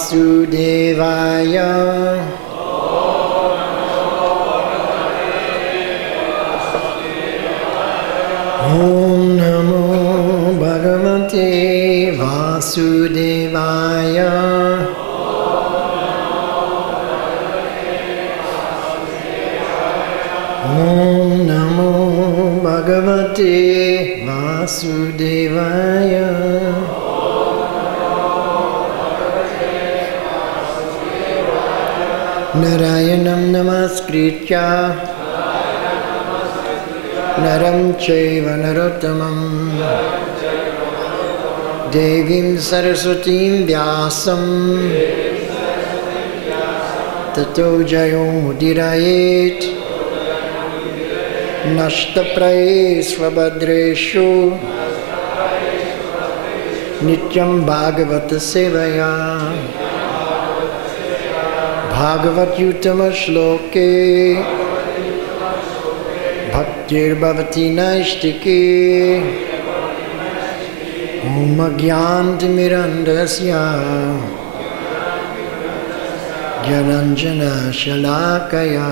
Vasudevaya. Om Namo Bhagavate Vasudevaya. Om Namo Bhagavate Vasudevaya. Narayanam namaskritya Naram chaiva narottamam Devim saraswatim vyasam Tato jayo mudirayet Nashtapraye svabhadreshu Nityam bhagavata sevaya Bhagavat Yuttama Shloke Bhaktir Bhavati Naishtike Om Agyantimirandasya Gyananjana Shalakaya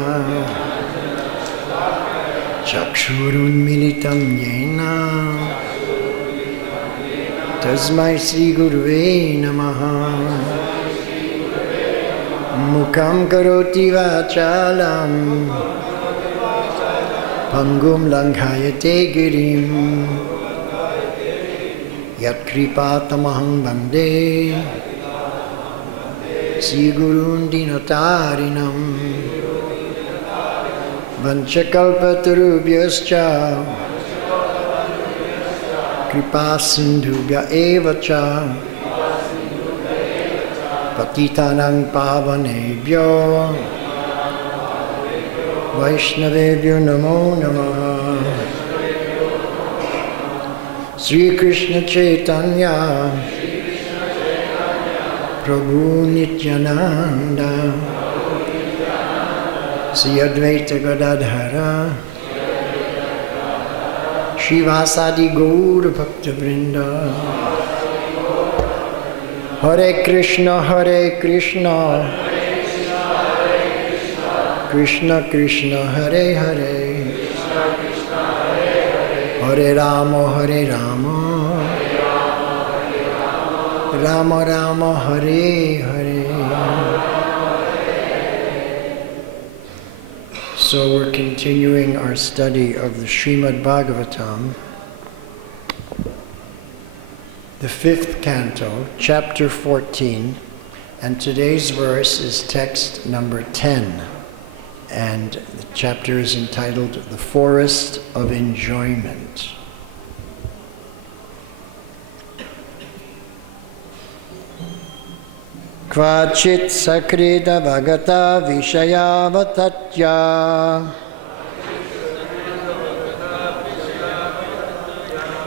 Chakshurun Militam Yena Tasmai Sri Guruve Namaha Mukam karoti vachalam Pangum langhayate girim Yat kripatamaham bande Sri Gurun dinatarinam Vanchakalpatarubhyascha Kripasindhubhya evacha Patitanang pavanebhyo Vaishnavebhyo namo namaha Sri Krishna Chaitanya Prabhu Nityananda Sri Advaita Gadadhara Shivasadi Gaura Bhakta Vrinda Hare Krishna Krishna Krishna Hare Hare Hare Rama Rama Rama Hare Hare. So we're continuing our study of the Srimad Bhagavatam, the 5th canto, chapter 14, and today's verse is text number 10, and the chapter is entitled The Forest of Enjoyment. Kvachit sakrita vagata vishayavatatya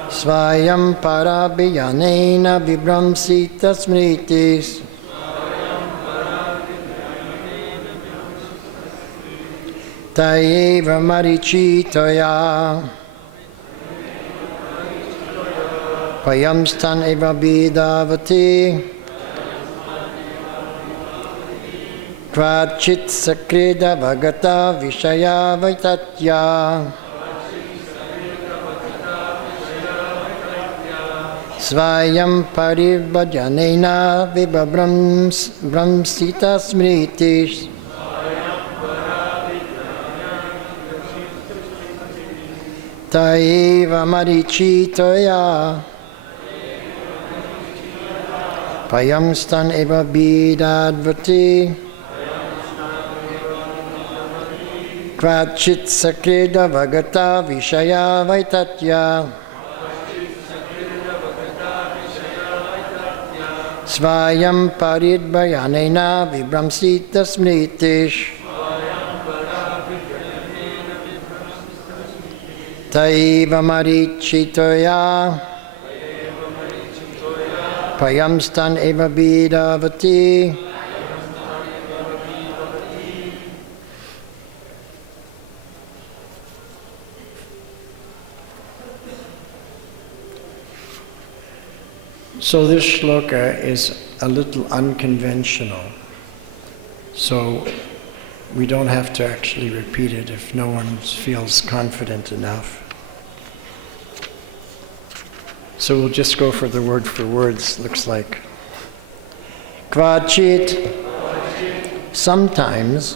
Svayam parabhyanena vibramsita smritis Tayeva marichitoya Payamstan eva bidavati Kvachit sakrida bhagata vishaya vaitatya Svayam paribhajanena vibramsita smritis Taiva marichitoya Payamstan eva bidadvati Kvachit sakrida vagata vishaya vaitatya Svayam paridbhayanena vibramsita smritish Taiva marichitoya Payamstan eva bidavati So this shloka is a little unconventional. So we don't have to actually repeat it if no one feels confident enough. So we'll just go for the words, looks like. Kvachit, sometimes,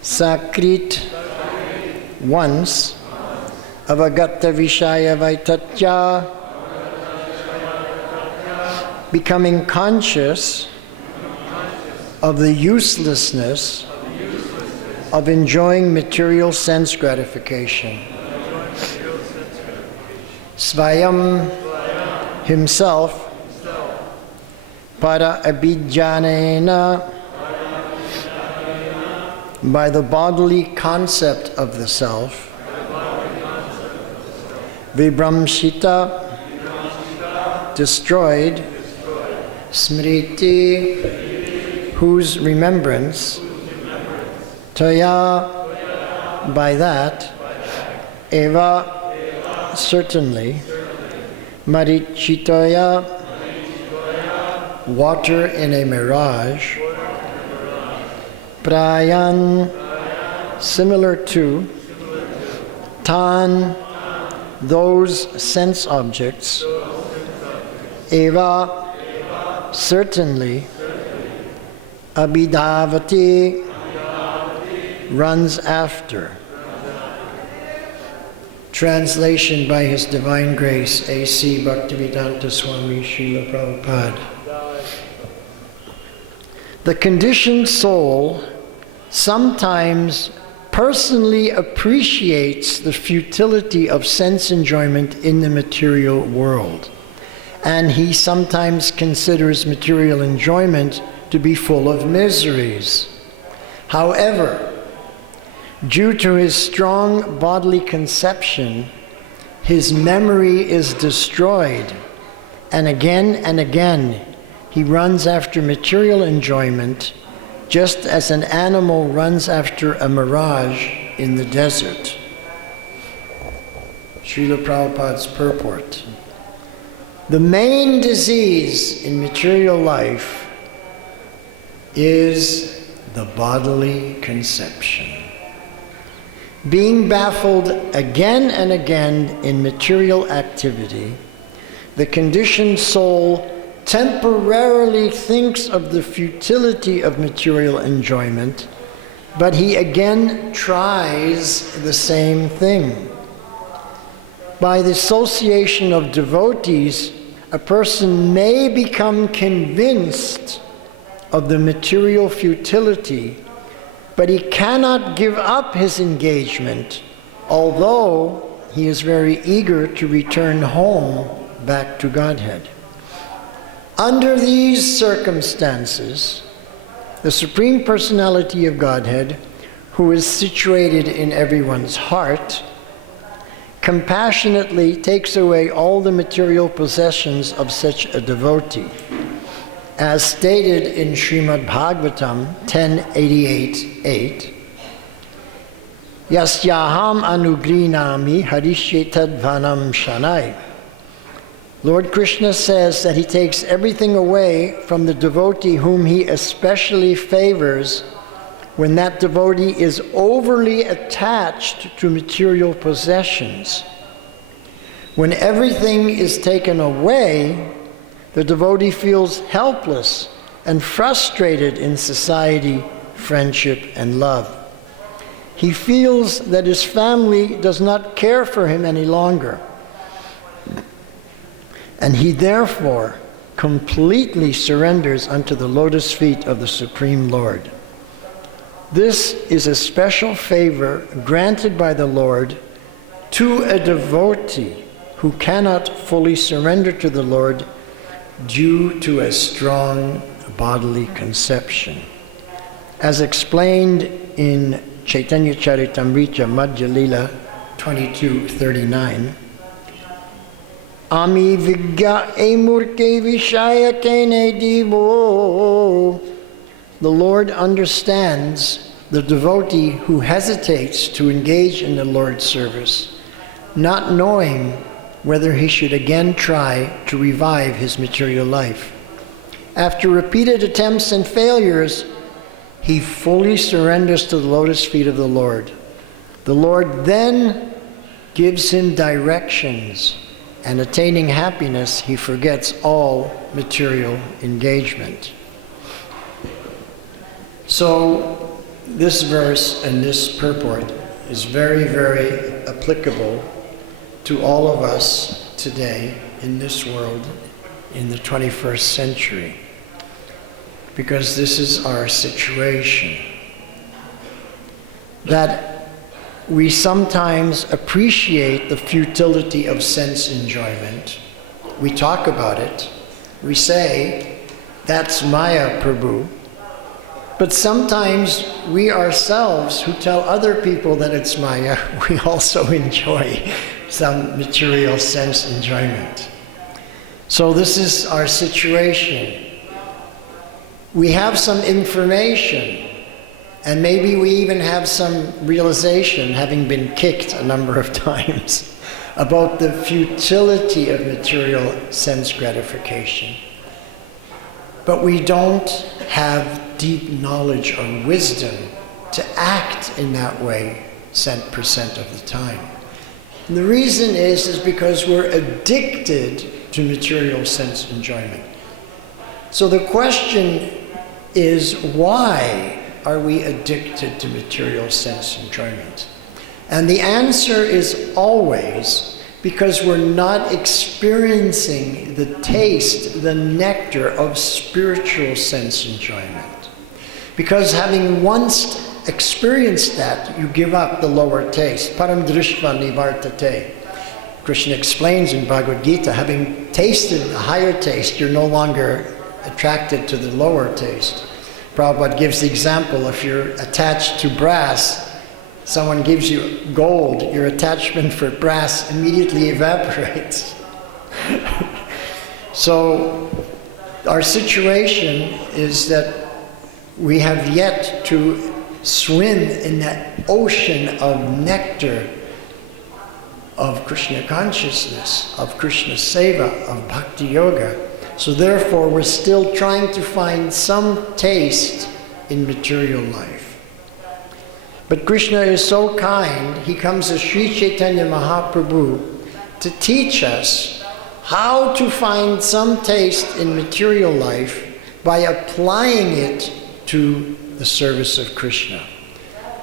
sakrit, once, avagatta vishaya vaitatya, becoming conscious of the uselessness of enjoying material sense gratification. Svayam, himself, para abhijnanena, by the bodily concept of the self, vibramshita, destroyed, smriti, whose remembrance, taya, by that, eva, certainly, marichitoya, water in a mirage, prayan, similar to, tan, those sense objects, eva, certainly, abhidhavati, runs after. Translation by His Divine Grace, A.C. Bhaktivedanta Swami Srila Prabhupada. The conditioned soul sometimes personally appreciates the futility of sense enjoyment in the material world, and he sometimes considers material enjoyment to be full of miseries. However, due to his strong bodily conception, his memory is destroyed, and again he runs after material enjoyment, just as an animal runs after a mirage in the desert. Srila Prabhupada's purport. The main disease in material life is the bodily conception. Being baffled again and again in material activity, the conditioned soul temporarily thinks of the futility of material enjoyment, but he again tries the same thing. By the association of devotees, a person may become convinced of the material futility, but he cannot give up his engagement, although he is very eager to return home back to Godhead. Under these circumstances, the Supreme Personality of Godhead, who is situated in everyone's heart, compassionately takes away all the material possessions of such a devotee. As stated in Srimad Bhagavatam 10.88.8, Yasyaham anugrinami harishetad vanam shanai. Lord Krishna says that he takes everything away from the devotee whom he especially favors when that devotee is overly attached to material possessions. When everything is taken away, the devotee feels helpless and frustrated in society, friendship, and love. He feels that his family does not care for him any longer, and he therefore completely surrenders unto the lotus feet of the Supreme Lord. This is a special favor granted by the Lord to a devotee who cannot fully surrender to the Lord due to a strong bodily conception. As explained in Chaitanya Charitamrita Madhya Lila 22:39, Ami vigya emurke vishaya kene divo. The Lord understands the devotee who hesitates to engage in the Lord's service, not knowing whether he should again try to revive his material life. After repeated attempts and failures, he fully surrenders to the lotus feet of the Lord. The Lord then gives him directions, and attaining happiness, he forgets all material engagement. So this verse and this purport is very, very applicable to all of us today in this world in the 21st century, because this is our situation. That we sometimes appreciate the futility of sense enjoyment. We talk about it. We say, that's Maya, Prabhu. But sometimes we ourselves, who tell other people that it's Maya, we also enjoy some material sense enjoyment. So this is our situation. We have some information, and maybe we even have some realization, having been kicked a number of times, about the futility of material sense gratification. But we don't have deep knowledge or wisdom to act in that way percent of the time. And the reason is because we're addicted to material sense enjoyment. So the question is, why are we addicted to material sense enjoyment? And the answer is always because we're not experiencing the taste, the nectar of spiritual sense enjoyment. Because having once experienced that, you give up the lower taste. Param drishva nivartate. Krishna explains in Bhagavad Gita, having tasted the higher taste, you're no longer attracted to the lower taste. Prabhupada gives the example, if you're attached to brass, someone gives you gold, your attachment for brass immediately evaporates. So our situation is that we have yet to swim in that ocean of nectar of Krishna consciousness, of Krishna seva, of bhakti yoga. So therefore we're still trying to find some taste in material life. But Krishna is so kind, he comes as Sri Chaitanya Mahaprabhu to teach us how to find some taste in material life by applying it to the service of Krishna.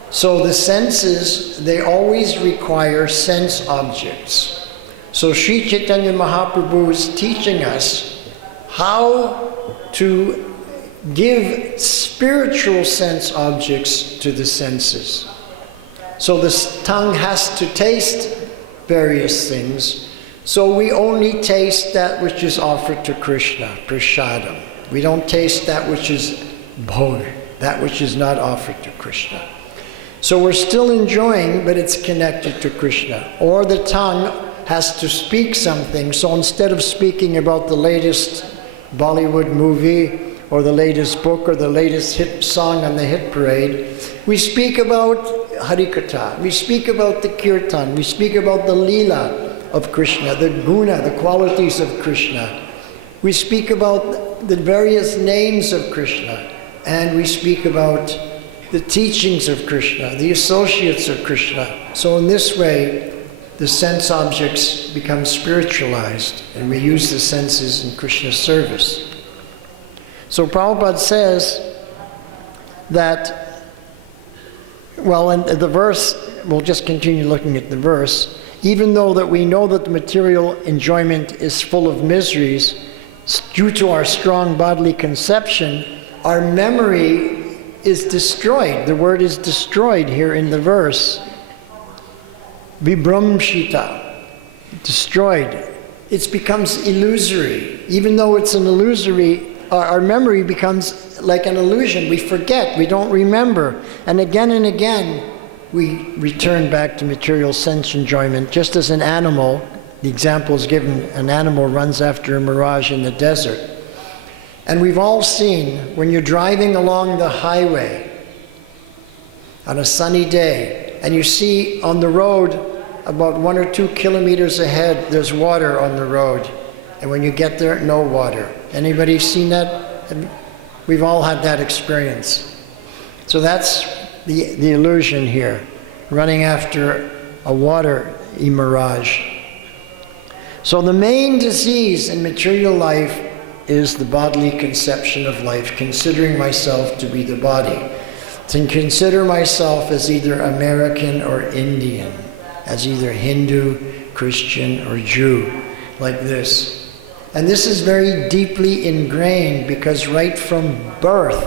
So the senses, they always require sense objects. So Sri Chaitanya Mahaprabhu is teaching us how to give spiritual sense objects to the senses. So the tongue has to taste various things. So we only taste that which is offered to Krishna, prasadam. We don't taste that which is bhog, that which is not offered to Krishna. So we're still enjoying, but it's connected to Krishna. Or the tongue has to speak something. So instead of speaking about the latest Bollywood movie, or the latest book, or the latest hit song on the hit parade, we speak about Harikatha, we speak about the Kirtan, we speak about the Leela of Krishna, the Guna, the qualities of Krishna. We speak about the various names of Krishna, and we speak about the teachings of Krishna, the associates of Krishna. So in this way, the sense objects become spiritualized, and we use the senses in Krishna's service. So Prabhupada says that, well, in the verse, we'll just continue looking at the verse, even though that we know that the material enjoyment is full of miseries, due to our strong bodily conception, our memory is destroyed. The word is destroyed here in the verse. Vibramshita, destroyed. It becomes illusory. Even though it's an illusory, our memory becomes like an illusion. We forget, we don't remember. And again, we return back to material sense enjoyment, just as an animal, the example is given, an animal runs after a mirage in the desert. And we've all seen, when you're driving along the highway on a sunny day, and you see on the road about 1 or 2 kilometers ahead, there's water on the road. And when you get there, no water. Anybody seen that? We've all had that experience. So that's the illusion here, running after a water mirage. So the main disease in material life is the bodily conception of life, considering myself to be the body. To consider myself as either American or Indian, as either Hindu, Christian, or Jew, like this. And this is very deeply ingrained because right from birth,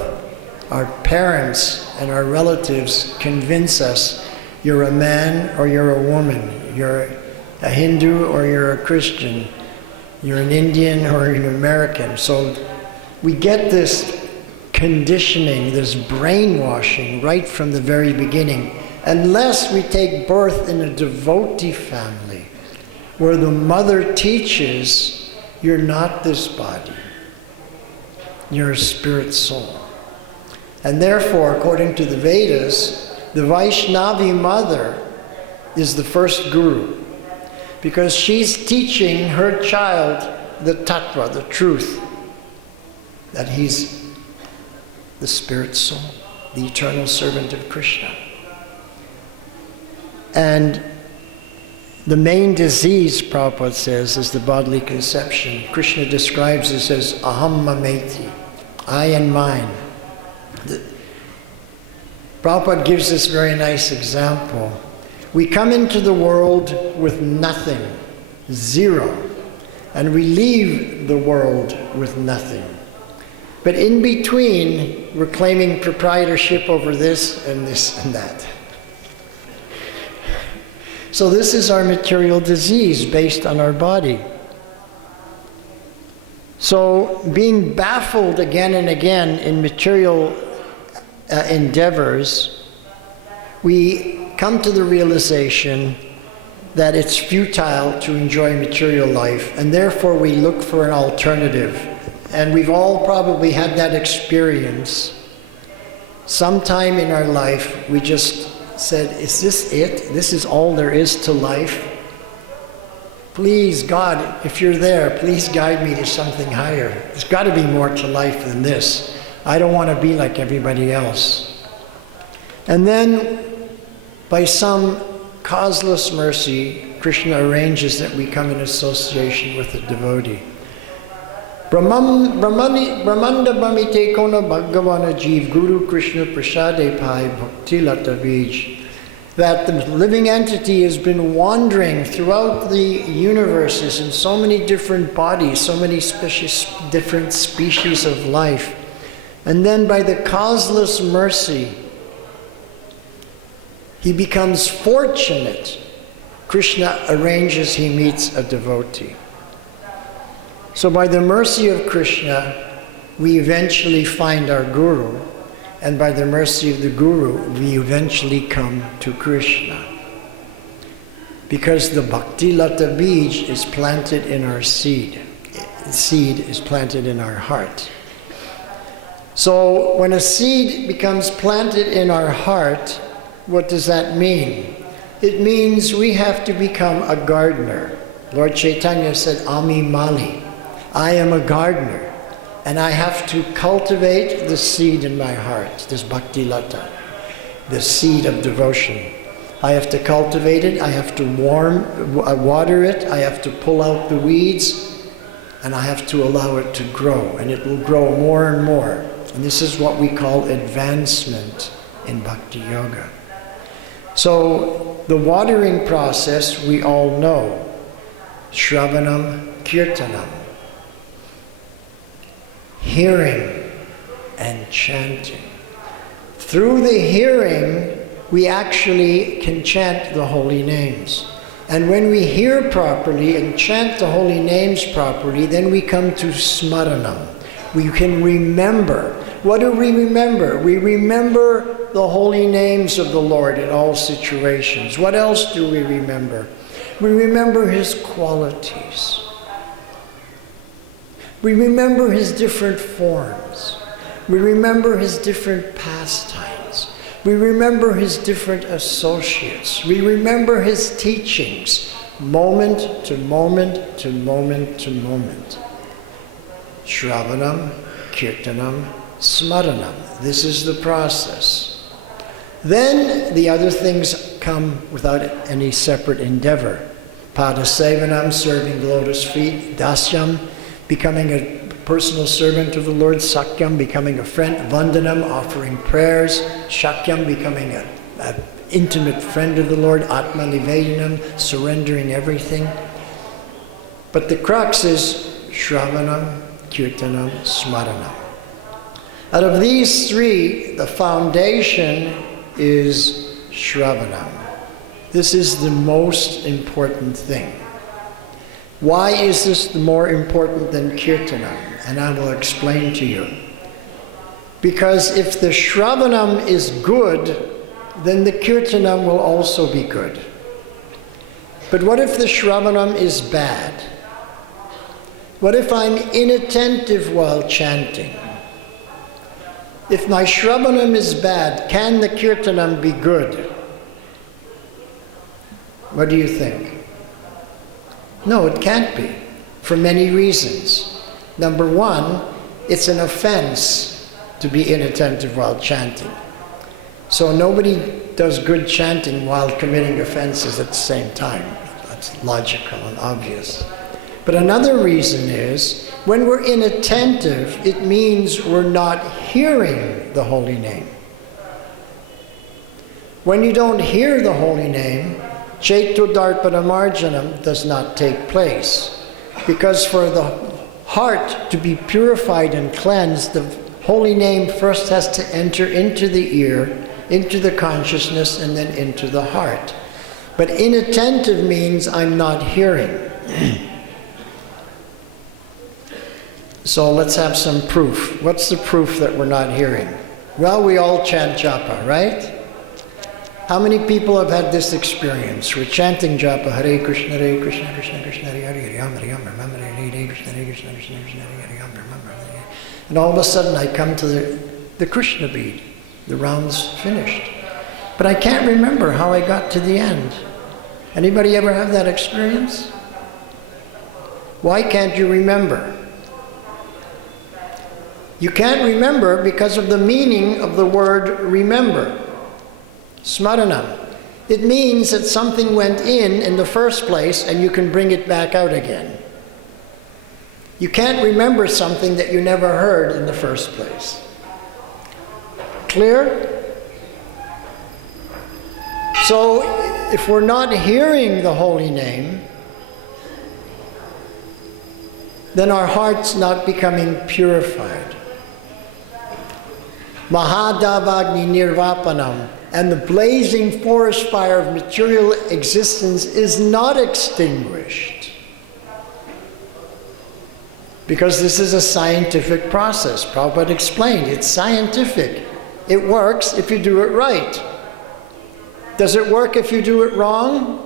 our parents and our relatives convince us you're a man or you're a woman, you're a Hindu or you're a Christian, you're an Indian or you're an American. So we get this conditioning, this brainwashing right from the very beginning, unless we take birth in a devotee family where the mother teaches you're not this body, you're a spirit soul. And therefore, according to the Vedas, the Vaishnavi mother is the first guru, because she's teaching her child the tattva, the truth, that he's the spirit soul, the eternal servant of Krishna. And the main disease, Prabhupada says, is the bodily conception. Krishna describes this as aham mameti, I and mine. Prabhupada gives this very nice example. We come into the world with nothing, zero, and we leave the world with nothing. But in between, we're claiming proprietorship over this and that. So this is our material disease based on our body. So being baffled again and again in material endeavors, we come to the realization that it's futile to enjoy material life, and therefore we look for an alternative. And we've all probably had that experience. Sometime in our life, we just said, is this it? This is all there is to life? Please, God, if you're there, please guide me to something higher. There's got to be more to life than this. I don't want to be like everybody else. And then, by some causeless mercy, Krishna arranges that we come in association with a devotee. Brahmanda Bhamite Kona Bhagavana Jeev Guru Krishna Prasade Pai Bhakti Lata Bij. That the living entity has been wandering throughout the universes in so many different bodies, so many different species of life. And then by the causeless mercy, he becomes fortunate. Krishna arranges he meets a devotee. So by the mercy of Krishna, we eventually find our Guru, and by the mercy of the Guru, we eventually come to Krishna. Because the Bhakti Lata Bij is planted in our seed. The seed is planted in our heart. So when a seed becomes planted in our heart, what does that mean? It means we have to become a gardener. Lord Chaitanya said, Ami Mali. I am a gardener, and I have to cultivate the seed in my heart, this Bhakti Lata, the seed of devotion. I have to cultivate it, I have to water it, I have to pull out the weeds, and I have to allow it to grow, and it will grow more and more. And this is what we call advancement in Bhakti Yoga. So the watering process we all know, Shravanam, Kirtanam. Hearing and chanting. Through the hearing, we actually can chant the holy names. And when we hear properly and chant the holy names properly, then we come to smaranam. We can remember. What do we remember? We remember the holy names of the Lord in all situations. What else do we remember? We remember His qualities. We remember His different forms. We remember His different pastimes. We remember his different associates. We remember his teachings, moment to moment to moment to moment. Shravanam, Kirtanam, Smaranam. This is the process. Then the other things come without any separate endeavor. Padasevanam, serving the lotus feet. Dasyam, becoming a personal servant of the Lord. Sakyam, becoming a friend. Vandanam, offering prayers. Shakyam, becoming an intimate friend of the Lord. Atma Nivedanam, surrendering everything. But the crux is Shravanam, Kirtanam, Smaranam. Out of these three, the foundation is Shravanam. This is the most important thing. Why is this more important than Kirtanam? And I will explain to you. Because if the Shravanam is good, then the Kirtanam will also be good. But what if the Shravanam is bad? What if I'm inattentive while chanting? If my Shravanam is bad, can the Kirtanam be good? What do you think? No, it can't be, for many reasons. Number one, it's an offense to be inattentive while chanting. So nobody does good chanting while committing offenses at the same time. That's logical and obvious. But another reason is, when we're inattentive, it means we're not hearing the holy name. When you don't hear the holy name, Chaitodarpanamarjanam does not take place. Because for the heart to be purified and cleansed, the holy name first has to enter into the ear, into the consciousness, and then into the heart. But inattentive means I'm not hearing. So let's have some proof. What's the proof that we're not hearing? Well, we all chant japa, right? How many people have had this experience? We're chanting japa, Hare Krishna, Krishna Krishna, Hare Hare, Hare Rama, Hare Rama, remember Hare Krishna, Krishna Krishna, Hare Rama, remember. And all of a sudden I come to the Krishna bead. The round's finished. But I can't remember how I got to the end. Anybody ever have that experience? Why can't you remember? You can't remember because of the meaning of the word remember. Smaranam. It means that something went in the first place and you can bring it back out again. You can't remember something that you never heard in the first place. Clear? So, if we're not hearing the holy name, then our heart's not becoming purified. Mahadavagni nirvapanam, and the blazing forest fire of material existence is not extinguished. Because this is a scientific process. Prabhupada explained, it's scientific. It works if you do it right. Does it work if you do it wrong?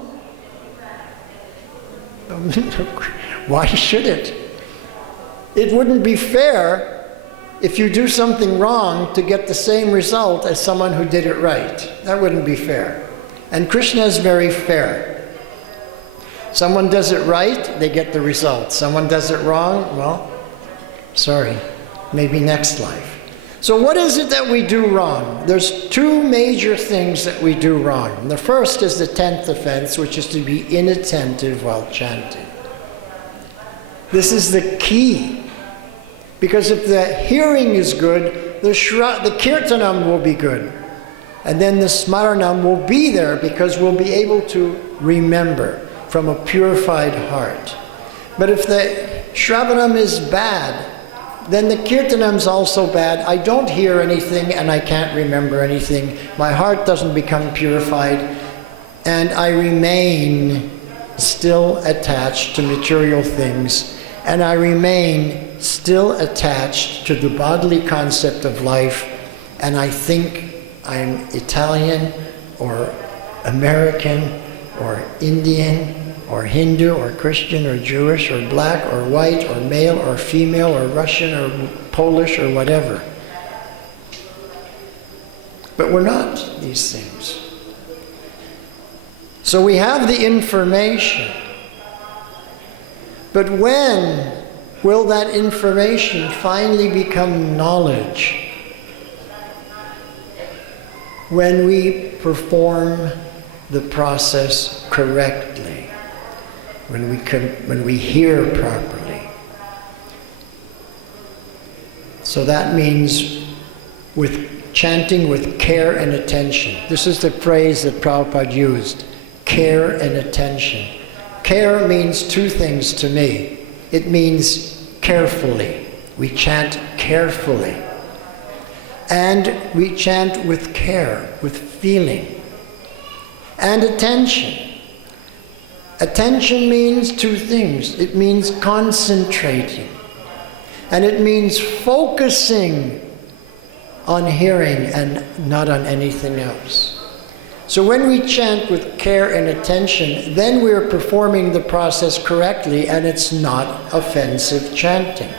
Why should it? It wouldn't be fair if you do something wrong to get the same result as someone who did it right. That wouldn't be fair. And Krishna is very fair. Someone does it right, they get the result. Someone does it wrong, well, sorry, maybe next life. So what is it that we do wrong? There's two major things that we do wrong. The first is the 10th offense, which is to be inattentive while chanting. This is the key. Because if the hearing is good, the kirtanam will be good. And then the smaranam will be there because we'll be able to remember from a purified heart. But if the shravanam is bad, then the kirtanam's also bad. I don't hear anything and I can't remember anything. My heart doesn't become purified and I remain still attached to material things, and I remain still attached to the bodily concept of life, and I think I'm Italian or American or Indian or Hindu or Christian or Jewish or black or white or male or female or Russian or Polish or whatever. But we're not these things. So we have the information. But when will that information finally become knowledge? When we perform the process correctly, when we hear properly. So that means with chanting with care and attention. This is the phrase that Prabhupada used, care and attention. Care means two things to me. It means carefully. We chant carefully. And we chant with care, with feeling. And attention. Attention means two things. It means concentrating. And it means focusing on hearing and not on anything else. So when we chant with care and attention, then we're performing the process correctly and it's not offensive chanting.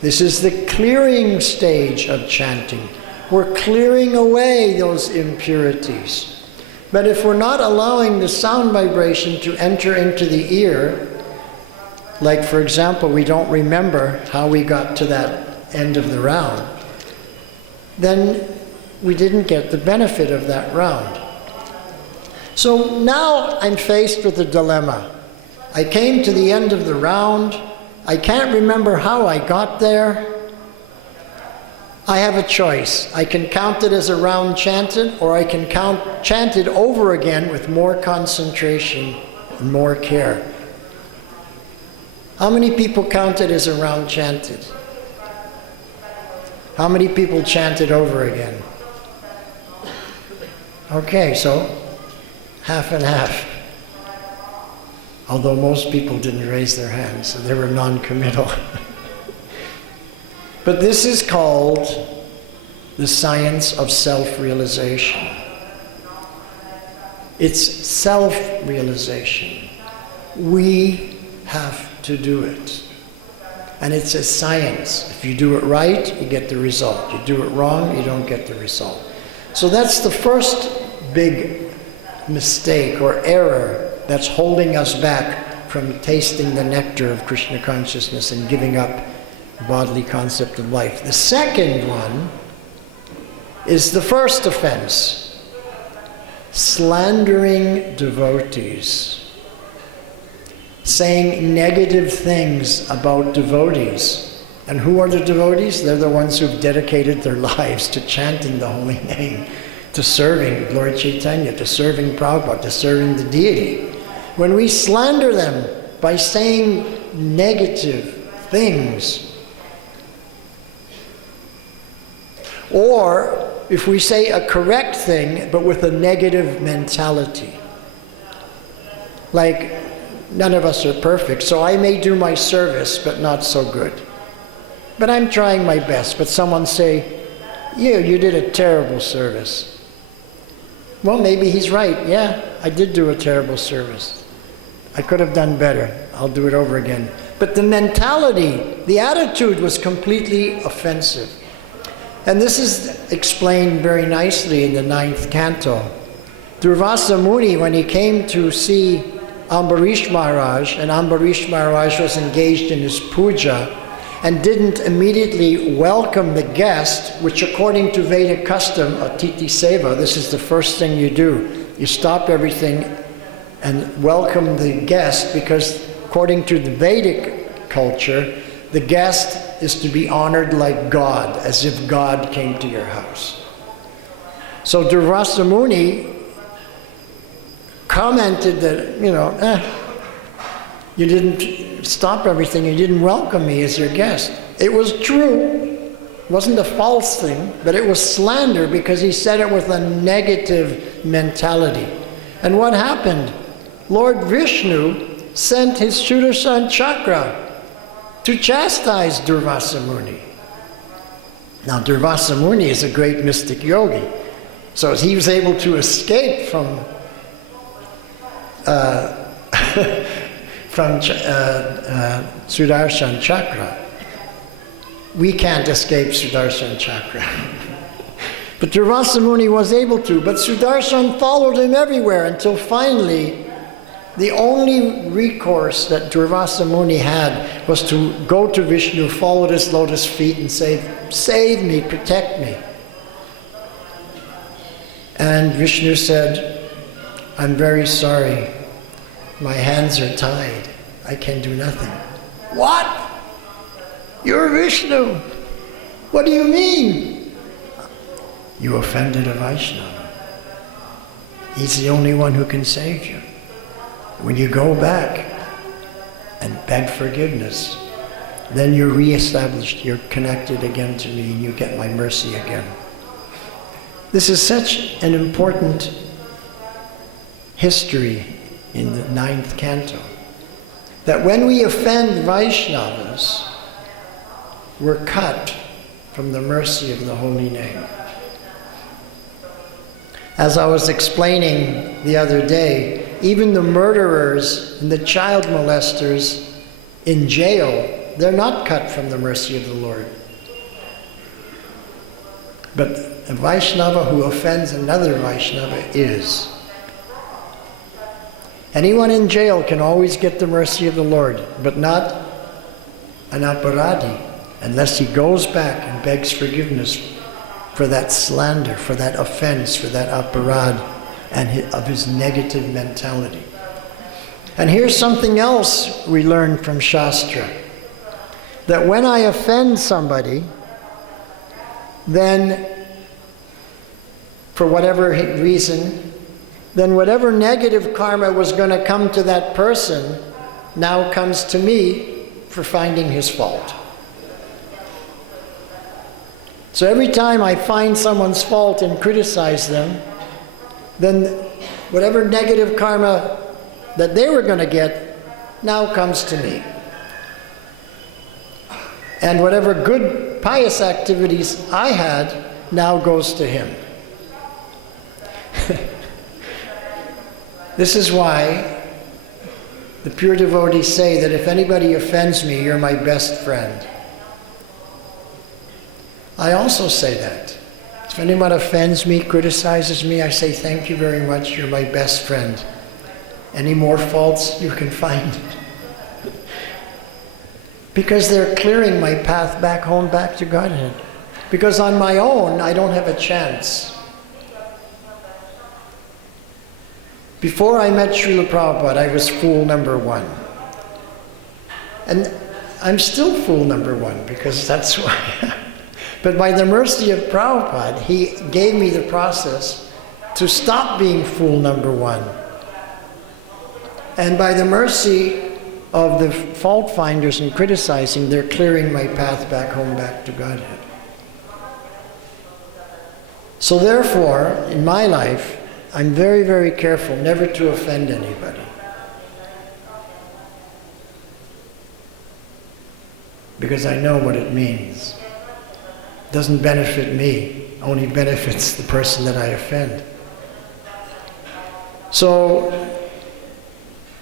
This is the clearing stage of chanting. We're clearing away those impurities. But if we're not allowing the sound vibration to enter into the ear, like for example, we don't remember how we got to that end of the round, then we didn't get the benefit of that round. So now I'm faced with a dilemma. I came to the end of the round. I can't remember how I got there. I have a choice. I can count it as a round chanted, or I can chant it over again with more concentration and more care. How many people count it as a round chanted? How many people chant it over again? Okay, so half and half. Although most people didn't raise their hands, so they were non-committal. But this is called the science of self-realization. It's self-realization. We have to do it. And it's a science. If you do it right, you get the result. You do it wrong, you don't get the result. So that's the first big mistake or error that's holding us back from tasting the nectar of Krishna consciousness and giving up bodily concept of life. The second one is the first offense, slandering devotees, saying negative things about devotees. And who are the devotees? They're the ones who've dedicated their lives to chanting the holy name, to serving Lord Chaitanya, to serving Prabhupada, to serving the deity. When we slander them by saying negative things, or if we say a correct thing but with a negative mentality, like none of us are perfect, so I may do my service but not so good. But I'm trying my best. But someone say, you did a terrible service. Well, maybe he's right. Yeah, I did do a terrible service. I could have done better. I'll do it over again. But the mentality, the attitude was completely offensive. And this is explained very nicely in the 9th canto. Durvasa Muni, when he came to see Ambarish Maharaj, and Ambarish Maharaj was engaged in his puja, and didn't immediately welcome the guest, which according to Vedic custom, Atiti Seva, this is the first thing you do. You stop everything and welcome the guest, because according to the Vedic culture, the guest is to be honored like God, as if God came to your house. So Durvasa Muni commented that, you didn't stop everything, you didn't welcome me as your guest. It was true, it wasn't a false thing, but it was slander because he said it with a negative mentality. And what happened? Lord Vishnu sent his Sudarshan chakra to chastise Durvasa Muni. Now Durvasa Muni is a great mystic yogi, so he was able to escape from Sudarshan chakra. We can't escape Sudarshan chakra. But Durvasa Muni was able to, but Sudarshan followed him everywhere until finally the only recourse that Durvasa Muni had was to go to Vishnu, fall at his lotus feet and say, "Save me, protect me." And Vishnu said, "I'm very sorry. My hands are tied. I can do nothing." "What? You're Vishnu. What do you mean?" "You offended a Vaishnava. He's the only one who can save you. When you go back and beg forgiveness, then you're reestablished, you're connected again to me, and you get my mercy again." This is such an important history in the 9th canto, that when we offend Vaishnavas, we're cut from the mercy of the holy name. As I was explaining the other day, even the murderers and the child molesters in jail, they're not cut from the mercy of the Lord. But a Vaishnava who offends another Vaishnava is. Anyone in jail can always get the mercy of the Lord, but not an aparadhi, unless he goes back and begs forgiveness for that slander, for that offense, for that aparadh, and of his negative mentality. And here's something else we learn from Shastra, that when I offend somebody, then for whatever reason, then whatever negative karma was going to come to that person now comes to me for finding his fault. So every time I find someone's fault and criticize them, then whatever negative karma that they were going to get now comes to me. And whatever good pious activities I had now goes to him. This is why the pure devotees say that if anybody offends me, you're my best friend. I also say that. If anyone offends me, criticizes me, I say, "Thank you very much, you're my best friend. Any more faults you can find?" Because they're clearing my path back home, back to Godhead. Because on my own, I don't have a chance. Before I met Srila Prabhupada, I was fool number one. And I'm still fool number one, because that's why. But by the mercy of Prabhupada, he gave me the process to stop being fool number one. And by the mercy of the fault finders and criticizing, they're clearing my path back home, back to Godhead. So therefore, in my life, I'm very, very careful never to offend anybody. Because I know what it means. It doesn't benefit me, only benefits the person that I offend. So,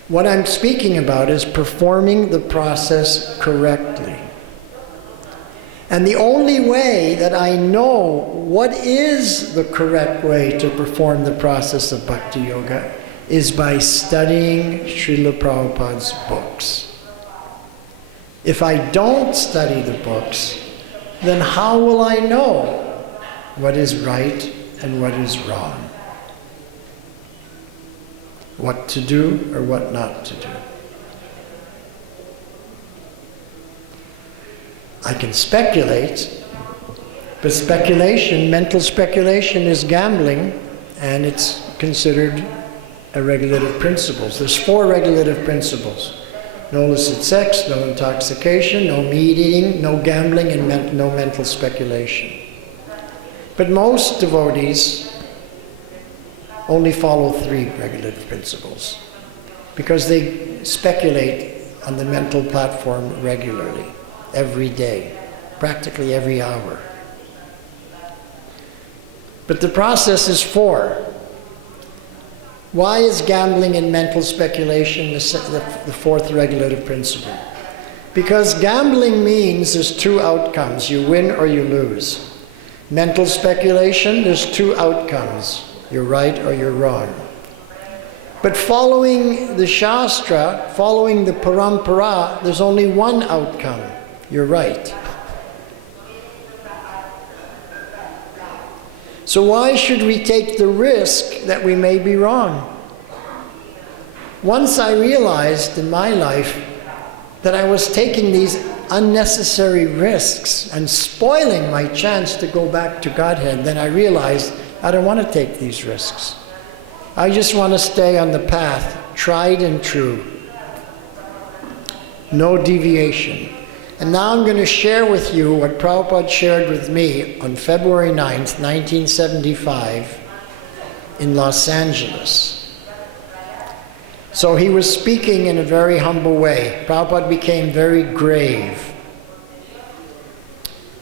what I'm speaking about is performing the process correctly. And the only way that I know what is the correct way to perform the process of Bhakti Yoga is by studying Srila Prabhupada's books. If I don't study the books, then how will I know what is right and what is wrong? What to do or what not to do? I can speculate, but speculation, mental speculation, is gambling, and it's considered a regulative principles. There's 4 regulative principles. No illicit sex, no intoxication, no meat eating, no gambling, and no mental speculation. But most devotees only follow 3 regulative principles because they speculate on the mental platform regularly, every day, practically every hour. But the process is 4. Why is gambling and mental speculation the 4th regulative principle? Because gambling means there's 2 outcomes, you win or you lose. Mental speculation, there's two outcomes. You're right or you're wrong. But following the Shastra, following the Parampara, there's only one outcome. You're right. So why should we take the risk that we may be wrong? Once I realized in my life that I was taking these unnecessary risks and spoiling my chance to go back to Godhead, then I realized I don't want to take these risks. I just want to stay on the path, tried and true. No deviation. And now I'm going to share with you what Prabhupada shared with me on February 9th, 1975 in Los Angeles. So he was speaking in a very humble way. Prabhupada became very grave.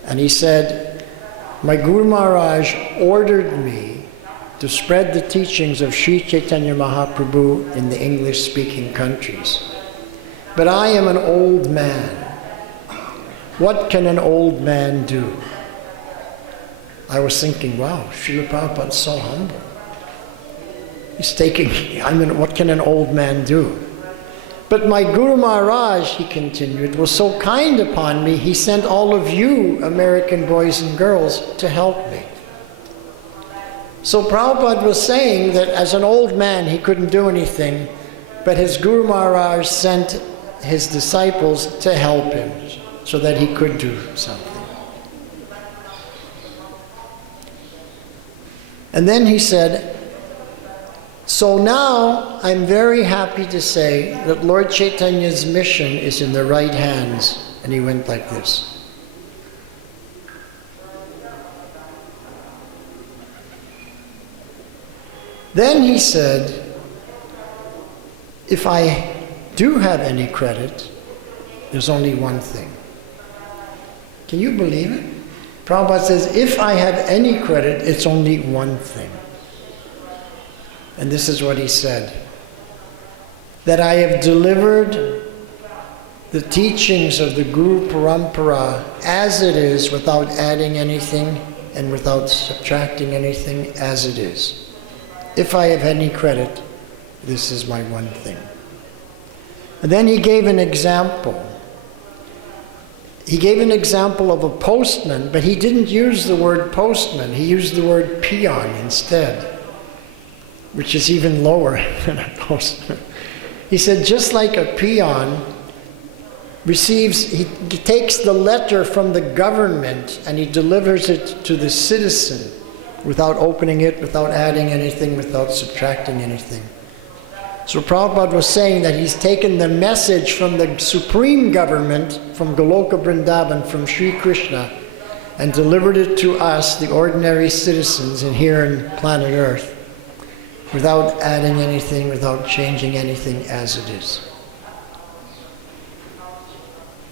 And he said, my Guru Maharaj ordered me to spread the teachings of Sri Chaitanya Mahaprabhu in the English-speaking countries. But I am an old man. What can an old man do? I was thinking, wow, Srila Prabhupada's so humble. He's taking, what can an old man do? But my Guru Maharaj, he continued, was so kind upon me, he sent all of you, American boys and girls, to help me. So Prabhupada was saying that as an old man, he couldn't do anything, but his Guru Maharaj sent his disciples to help him so that he could do something. And then he said, so now I'm very happy to say that Lord Chaitanya's mission is in the right hands. And he went like this. Then he said, if I do have any credit, there's only one thing. Can you believe it? Prabhupada says, if I have any credit, it's only one thing. And this is what he said. That I have delivered the teachings of the Guru Parampara as it is, without adding anything and without subtracting anything, as it is. If I have any credit, this is my one thing. And then he gave an example. He gave an example of a postman, but he didn't use the word postman. He used the word peon instead, which is even lower than a postman. He said, just like a peon he takes the letter from the government and he delivers it to the citizen without opening it, without adding anything, without subtracting anything. So Prabhupada was saying that he's taken the message from the supreme government, from Goloka Vrindavan, from Sri Krishna, and delivered it to us, the ordinary citizens here in planet Earth, without adding anything, without changing anything, as it is.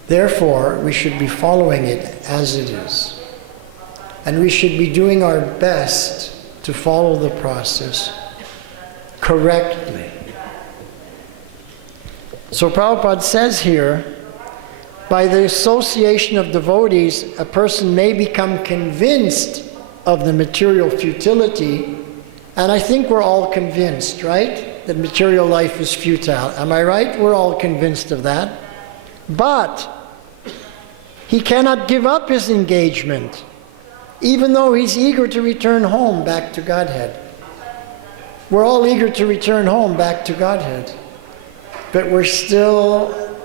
Therefore, we should be following it as it is. And we should be doing our best to follow the process correctly. So Prabhupada says here, by the association of devotees, a person may become convinced of the material futility. And I think we're all convinced, right? That material life is futile. Am I right? We're all convinced of that. But he cannot give up his engagement, even though he's eager to return home back to Godhead. We're all eager to return home back to Godhead. But we're still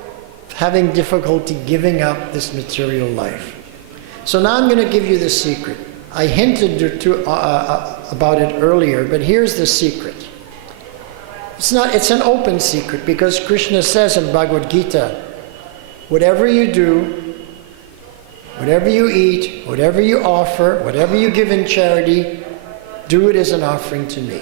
having difficulty giving up this material life. So now I'm going to give you the secret. I hinted about it earlier, but here's the secret. It's an open secret, because Krishna says in Bhagavad Gita, whatever you do, whatever you eat, whatever you offer, whatever you give in charity, do it as an offering to me.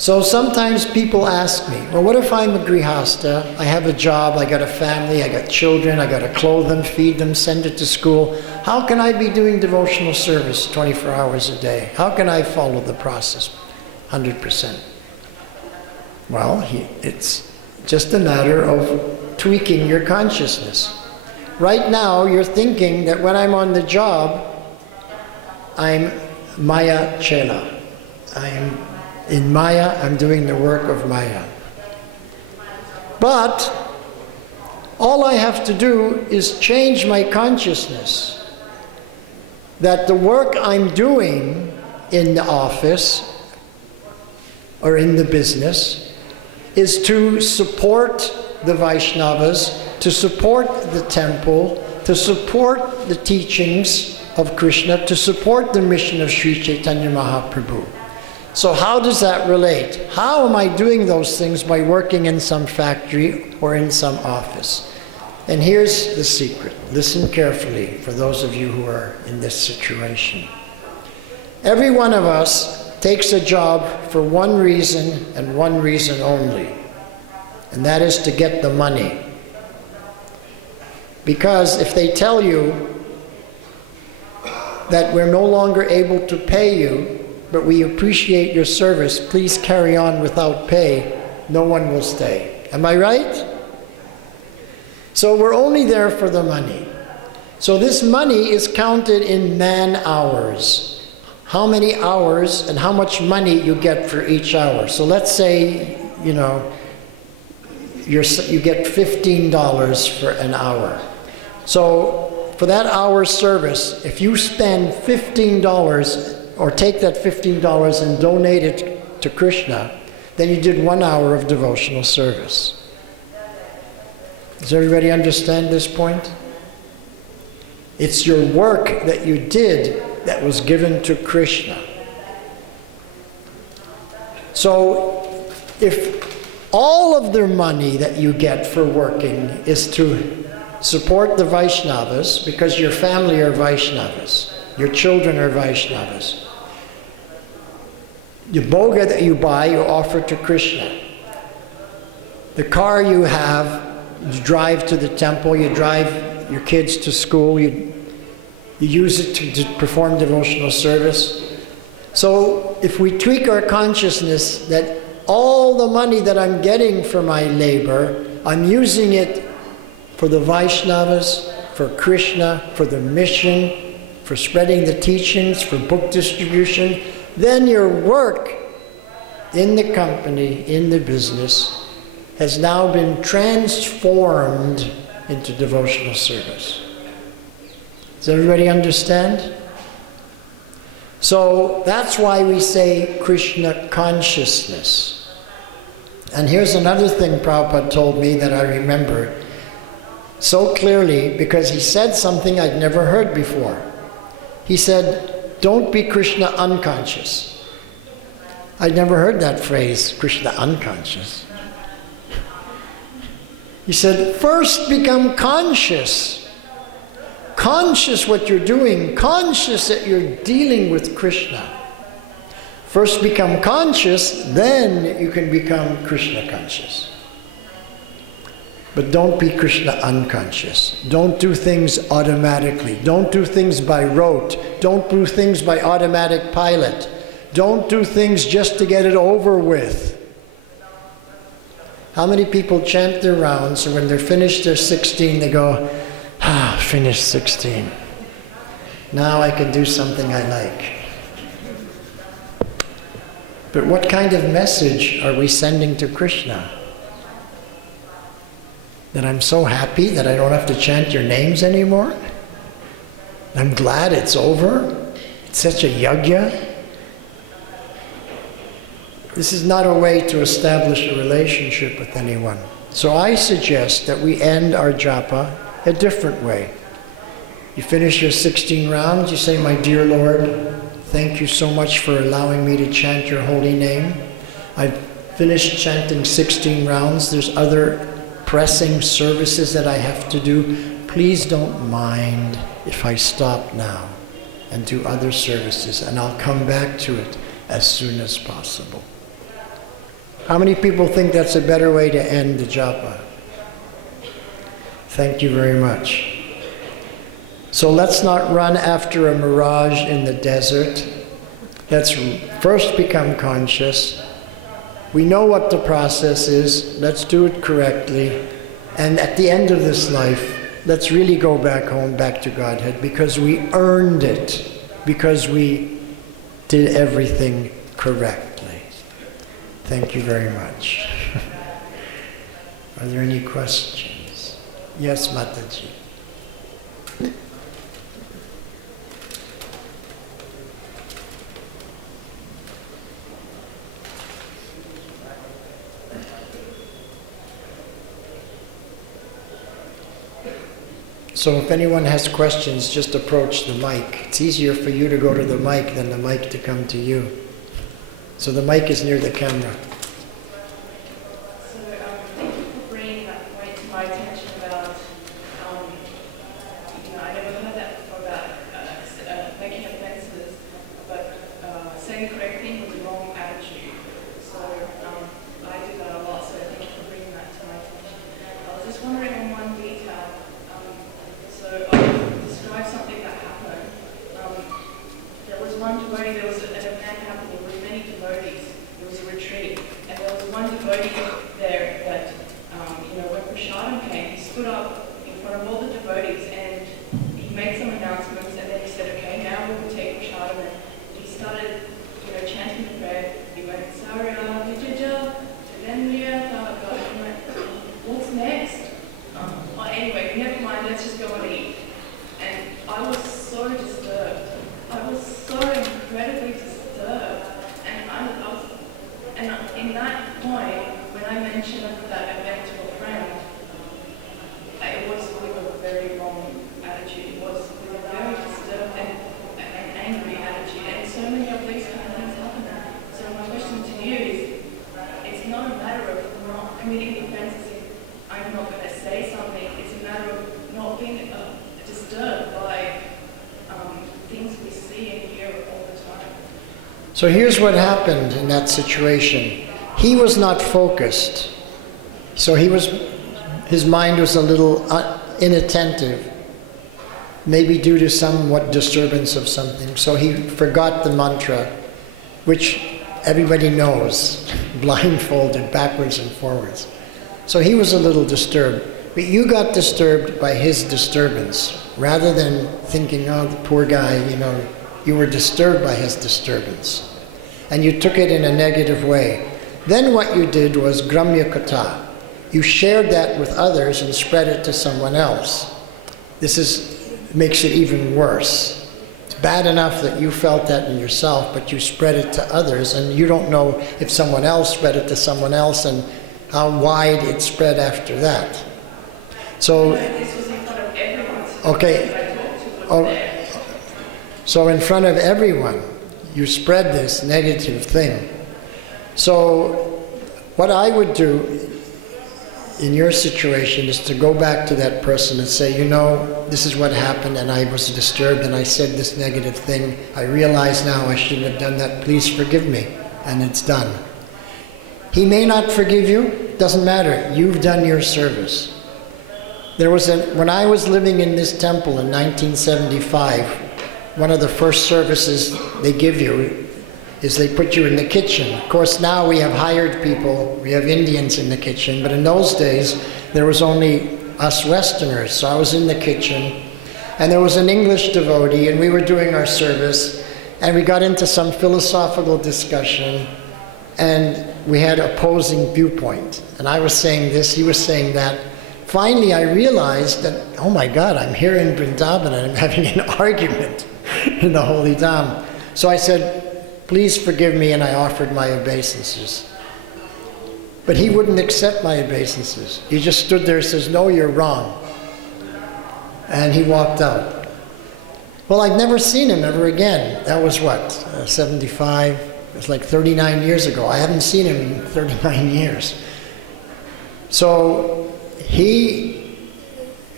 So sometimes people ask me, well, what if I'm a grihasta? I have a job, I got a family, I got children, I got to clothe them, feed them, send it to school. How can I be doing devotional service 24 hours a day? How can I follow the process 100%? Well, it's just a matter of tweaking your consciousness. Right now, you're thinking that when I'm on the job, I'm Maya Chela. In Maya, I'm doing the work of Maya. But all I have to do is change my consciousness that the work I'm doing in the office or in the business is to support the Vaishnavas, to support the temple, to support the teachings of Krishna, to support the mission of Sri Chaitanya Mahaprabhu. So how does that relate? How am I doing those things by working in some factory or in some office? And here's the secret. Listen carefully for those of you who are in this situation. Every one of us takes a job for one reason and one reason only, and that is to get the money. Because if they tell you that we're no longer able to pay you, but we appreciate your service, please carry on without pay, no one will stay. Am I right? So we're only there for the money. So this money is counted in man-hours. How many hours and how much money you get for each hour. So let's say, you get $15 for an hour. So for that hour's service, if you spend $15 or take that $15 and donate it to Krishna, then you did 1 hour of devotional service. Does everybody understand this point? It's your work that you did that was given to Krishna. So if all of the money that you get for working is to support the Vaishnavas, because your family are Vaishnavas, your children are Vaishnavas, the bhoga that you buy, you offer to Krishna. The car you have, you drive to the temple, you drive your kids to school, you use it to perform devotional service. So if we tweak our consciousness that all the money that I'm getting for my labor, I'm using it for the Vaishnavas, for Krishna, for the mission, for spreading the teachings, for book distribution, then your work in the company, in the business, has now been transformed into devotional service. Does everybody understand? So that's why we say Krishna consciousness. And here's another thing Prabhupada told me that I remember so clearly, because he said something I'd never heard before. He said, don't be Krishna unconscious. I'd never heard that phrase, Krishna unconscious. He said, first become conscious. Conscious what you're doing, conscious that you're dealing with Krishna. First become conscious, then you can become Krishna conscious. But don't be Krishna unconscious. Don't do things automatically. Don't do things by rote. Don't do things by automatic pilot. Don't do things just to get it over with. How many people chant their rounds, and when they're finished their 16, they go, finished 16. Now I can do something I like. But what kind of message are we sending to Krishna? That I'm so happy that I don't have to chant your names anymore? I'm glad it's over? It's such a yajna? This is not a way to establish a relationship with anyone. So I suggest that we end our japa a different way. You finish your 16 rounds, you say, my dear Lord, thank you so much for allowing me to chant your holy name. I've finished chanting 16 rounds. There's other pressing services that I have to do. Please don't mind if I stop now and do other services, and I'll come back to it as soon as possible. How many people think that's a better way to end the japa? Thank you very much. So let's not run after a mirage in the desert. Let's first become conscious. We know what the process is. Let's do it correctly. And at the end of this life, let's really go back home, back to Godhead, because we earned it. because we did everything correctly. Thank you very much. Are there any questions? Yes, Mataji. So if anyone has questions, just approach the mic. It's easier for you to go to the mic than the mic to come to you. So the mic is near the camera. So thank you for bringing that point to my attention about, I never heard that before about making offenses, but saying the correct thing with the wrong attitude. So I do that a lot, so thank you for bringing that to my attention. I was just wondering on one detail. So I'll describe something that happened. There was one devotee, there was an event happening with many devotees. There was a retreat, and there was one devotee there that, when Prasadam came, he stood up in front of all the devotees and he made some announcements, and then he said, okay, now we will take Prasadam, and he started, chanting the prayer. He went, Sarya, Vijaja, Videndriya, Tavaga, and he went, what's next? Well, anyway, never mind, let's just go and eat. And I was so disturbed. I was so incredibly disturbed. And in that point, when I mentioned that event to a friend, it was with a very wrong attitude. It was with a very disturbed and angry attitude. And so many of these kind of things happen. So my question to you is, it's not a matter of not committing offenses. I'm not going to say something. It's a matter of not being disturbed by things we see and hear all the time. So here's what happened in that situation. He was not focused. So his mind was a little inattentive, maybe due to somewhat disturbance of something. So he forgot the mantra, which everybody knows, blindfolded, backwards and forwards. So he was a little disturbed. But you got disturbed by his disturbance. Rather than thinking, oh, the poor guy, you were disturbed by his disturbance. And you took it in a negative way. Then what you did was gramya kata. You shared that with others and spread it to someone else. This makes it even worse. It's bad enough that you felt that in yourself, but you spread it to others, and you don't know if someone else spread it to someone else and how wide it spread after that. So, this was in front of everyone. Okay. So in front of everyone, you spread this negative thing. So what I would do in your situation is to go back to that person and say, this is what happened, and I was disturbed and I said this negative thing. I realize now I shouldn't have done that. Please forgive me. And it's done. He may not forgive you. Doesn't matter. You've done your service. When I was living in this temple in 1975, one of the first services they give you is they put you in the kitchen. Of course, now we have hired people, we have Indians in the kitchen, but in those days, there was only us Westerners. So I was in the kitchen, and there was an English devotee, and we were doing our service, and we got into some philosophical discussion, and we had opposing viewpoint. And I was saying this, he was saying that. Finally, I realized that, oh my God, I'm here in Vrindavan and I'm having an argument in the Holy Dham. So I said, please forgive me, and I offered my obeisances. But he wouldn't accept my obeisances. He just stood there and says, no, you're wrong. And he walked out. Well, I've never seen him ever again. That was what, 75? It was like 39 years ago. I haven't seen him in 39 years. So he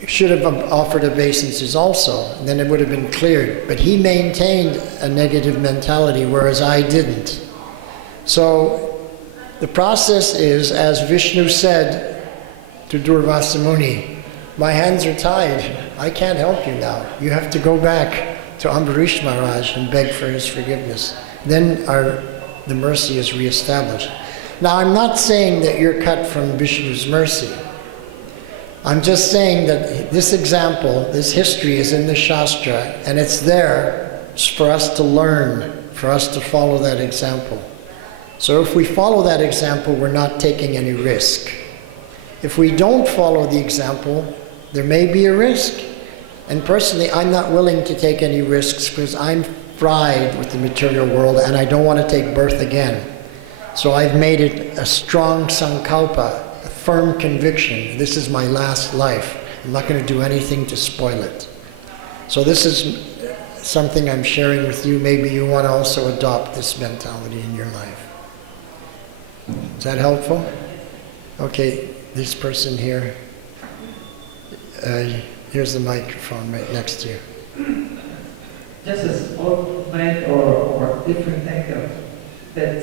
should have offered obeisances also, and then it would have been cleared. But he maintained a negative mentality, whereas I didn't. So the process is, as Vishnu said to Durvasa Muni, my hands are tied. I can't help you now. You have to go back to Ambarish Maharaj and beg for his forgiveness. Then the mercy is reestablished. Now, I'm not saying that you're cut from Vishnu's mercy. I'm just saying that this example, this history is in the Shastra, and it's there It's for us to learn, for us to follow that example. So if we follow that example, we're not taking any risk. If we don't follow the example, there may be a risk. And personally, I'm not willing to take any risks because I'm fried with the material world and I don't want to take birth again. So I've made it a strong sankalpa, a firm conviction. This is my last life. I'm not going to do anything to spoil it. So this is something I'm sharing with you. Maybe you want to also adopt this mentality in your life. Is that helpful? Okay, this person here. Here's the microphone right next to you. Just a small comment or different angle that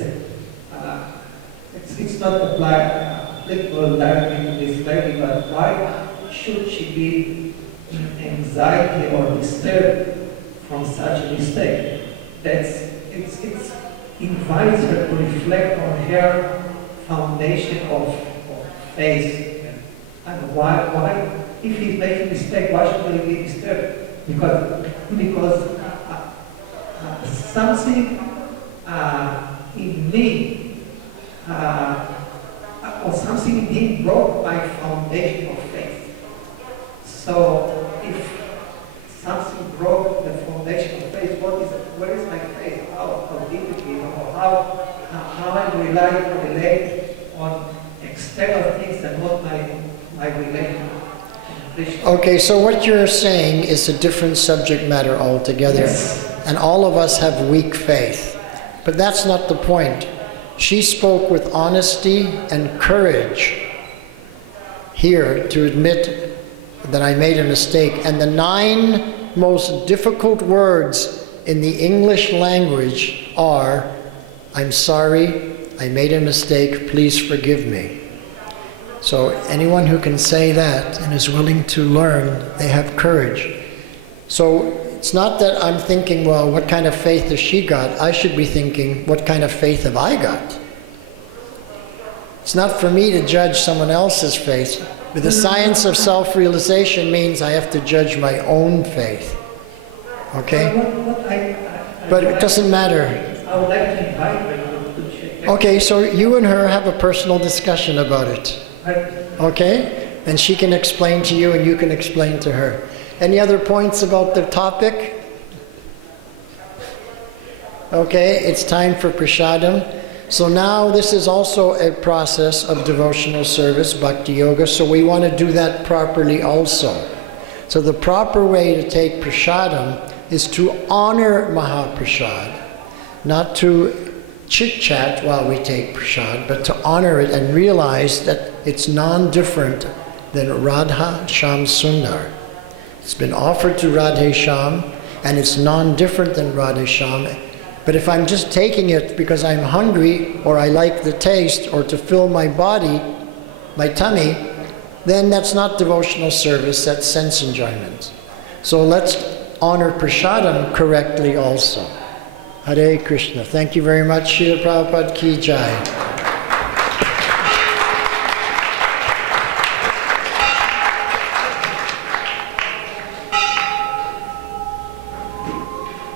it's not applicable directly to this lady, but why should she be in anxiety or disturbed from such a mistake? It invites her to reflect on her foundation of faith. And why if he's making a mistake, why should he be disturbed? Because something in me, or something in him broke my foundation of faith. So if something broke the foundation of faith, where is my faith? How deep it is, or how I relate on external things and not my relation. Okay, so what you're saying is a different subject matter altogether. Yes. And all of us have weak faith. But that's not the point. She spoke with honesty and courage here to admit that I made a mistake. And the 9 most difficult words in the English language are, I'm sorry, I made a mistake, please forgive me. So anyone who can say that and is willing to learn, they have courage. So it's not that I'm thinking, well, what kind of faith has she got? I should be thinking, what kind of faith have I got? It's not for me to judge someone else's faith. But the science of self-realization means I have to judge my own faith. Okay? But it doesn't matter. I would like to invite her to check. Okay, so you and her have a personal discussion about it. Okay? And she can explain to you and you can explain to her. Any other points about the topic? Okay, it's time for prasadam. So now this is also a process of devotional service, bhakti yoga, so we want to do that properly also. So the proper way to take prasadam is to honor Mahaprasad, not to chit-chat while we take prasad, but to honor it and realize that it's non-different than Radha Sham Sundar. It's been offered to Radhe Sham, and it's non-different than Radhe Sham. But if I'm just taking it because I'm hungry, or I like the taste, or to fill my body, my tummy, then that's not devotional service, that's sense enjoyment. So let's honor prasadam correctly also. Hare Krishna. Thank you very much. Srila Prabhupada Ki Jai.